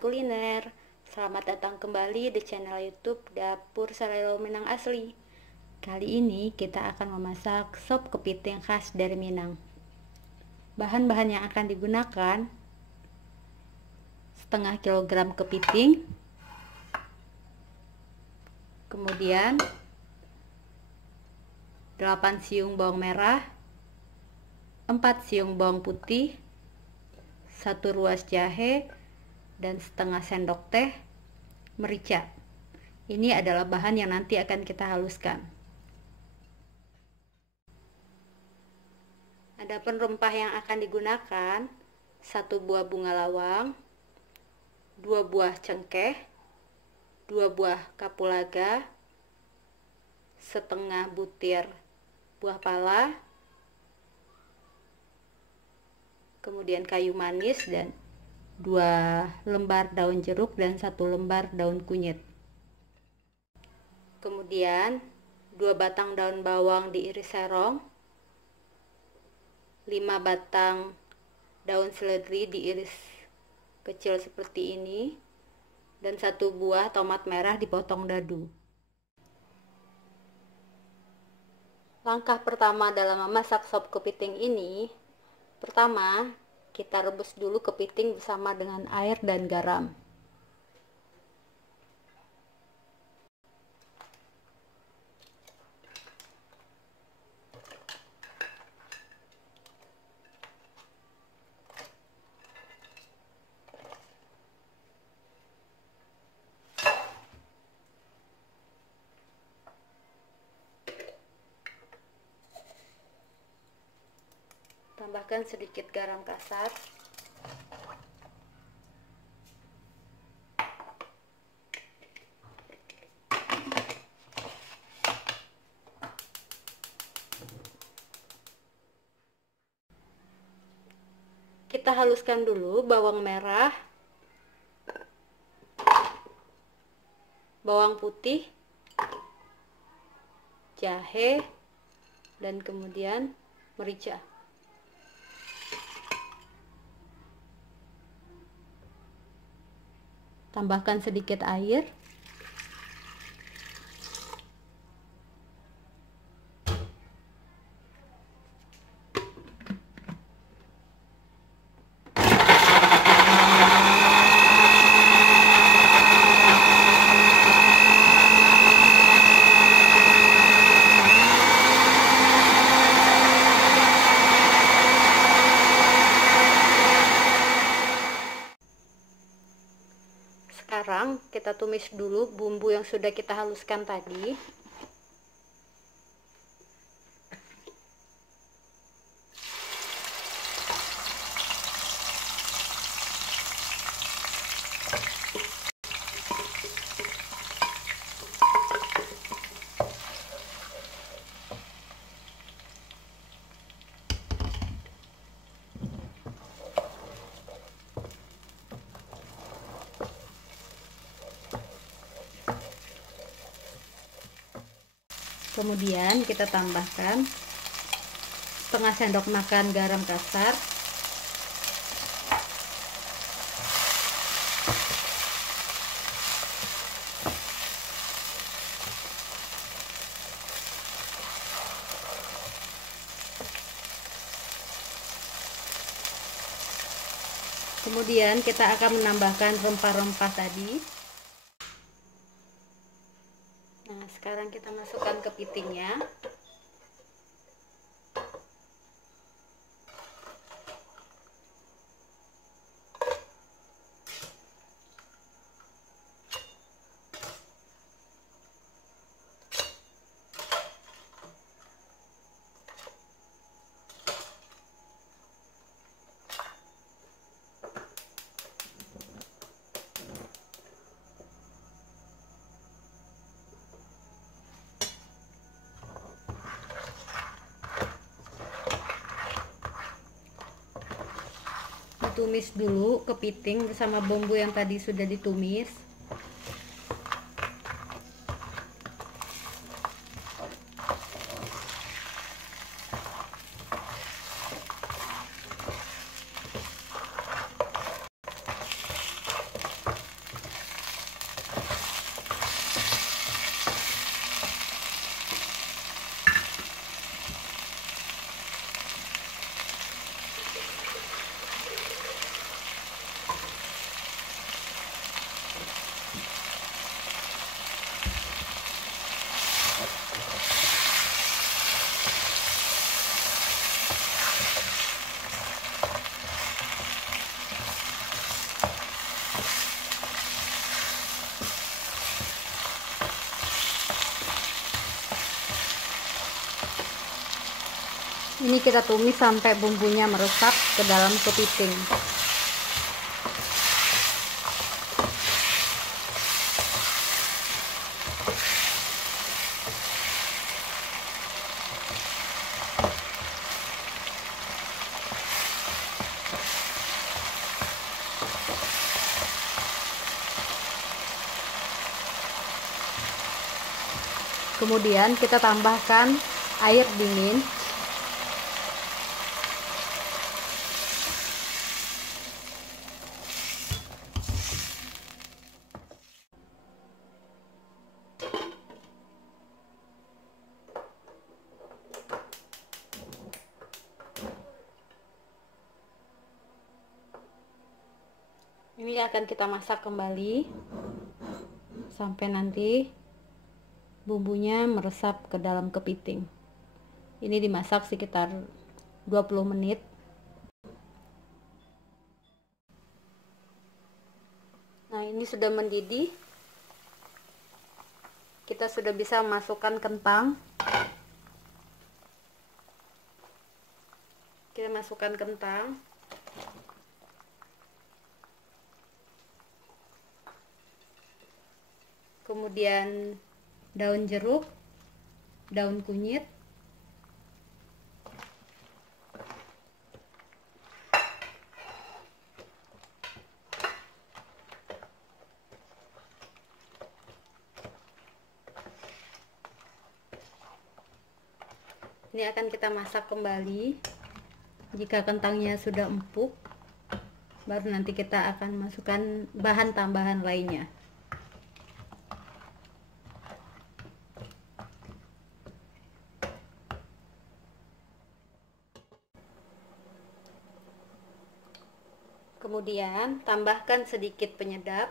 Sobat Kuliner, selamat datang kembali di channel YouTube Dapur Salelo Minang Asli. Kali ini kita akan memasak sop kepiting khas dari Minang. Bahan-bahan yang akan digunakan: setengah kilogram kepiting, kemudian 8 siung bawang merah, 4 siung bawang putih, 1 ruas jahe, dan setengah sendok teh merica. Ini adalah bahan yang nanti akan kita haluskan. Adapun rempah yang akan digunakan: 1 buah bunga lawang, 2 buah cengkeh, 2 buah kapulaga, setengah butir buah pala, kemudian kayu manis, dan 2 lembar daun jeruk dan 1 lembar daun kunyit. Kemudian 2 batang daun bawang diiris serong, 5 batang daun seledri diiris kecil seperti ini, dan 1 buah tomat merah dipotong dadu. Langkah pertama dalam memasak sop kepiting ini, pertama kita rebus dulu kepiting bersama dengan air dan garam. Tambahkan sedikit garam kasar. Kita haluskan dulu bawang merah, bawang putih, jahe, dan kemudian merica. Tambahkan sedikit air. Sekarang kita tumis dulu bumbu yang sudah kita haluskan tadi. Kemudian kita tambahkan setengah sendok makan garam kasar, kemudian kita akan menambahkan rempah-rempah tadi. Nah, sekarang kita masukkan kepitingnya. Tumis dulu kepiting bersama bumbu yang tadi sudah ditumis. Ini kita tumis sampai bumbunya meresap ke dalam kepiting. Kemudian kita tambahkan air dingin. Ini akan kita masak kembali sampai nanti bumbunya meresap ke dalam kepiting. Ini dimasak sekitar 20 menit. Nah, ini sudah mendidih. Kita sudah bisa masukkan kentang. Kita masukkan kentang. Kemudian daun jeruk, daun kunyit, ini akan kita masak kembali. Jika kentangnya sudah empuk, baru nanti kita akan masukkan bahan tambahan lainnya. Kemudian tambahkan sedikit penyedap.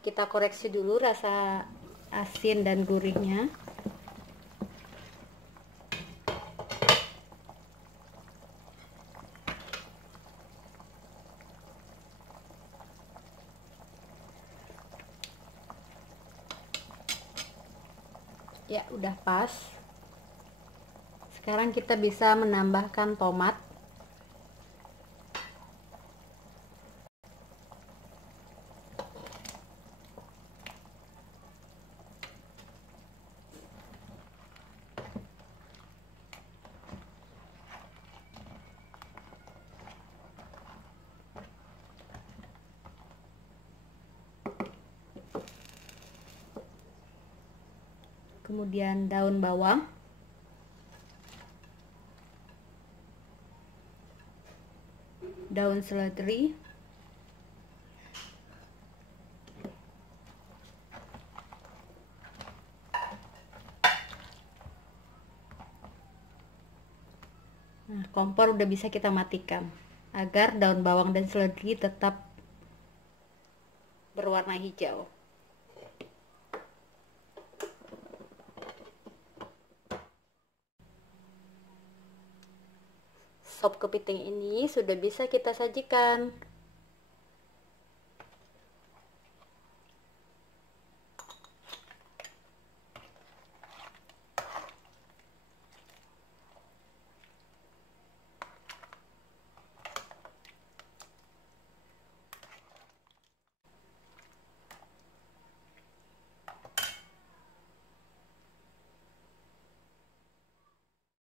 Kita koreksi dulu rasa asin dan gurihnya. Ya, udah pas. Sekarang kita bisa menambahkan tomat. Kemudian daun bawang. Daun seledri. Nah, kompor udah bisa kita matikan agar daun bawang dan seledri tetap berwarna hijau. Sop kepiting ini sudah bisa kita sajikan.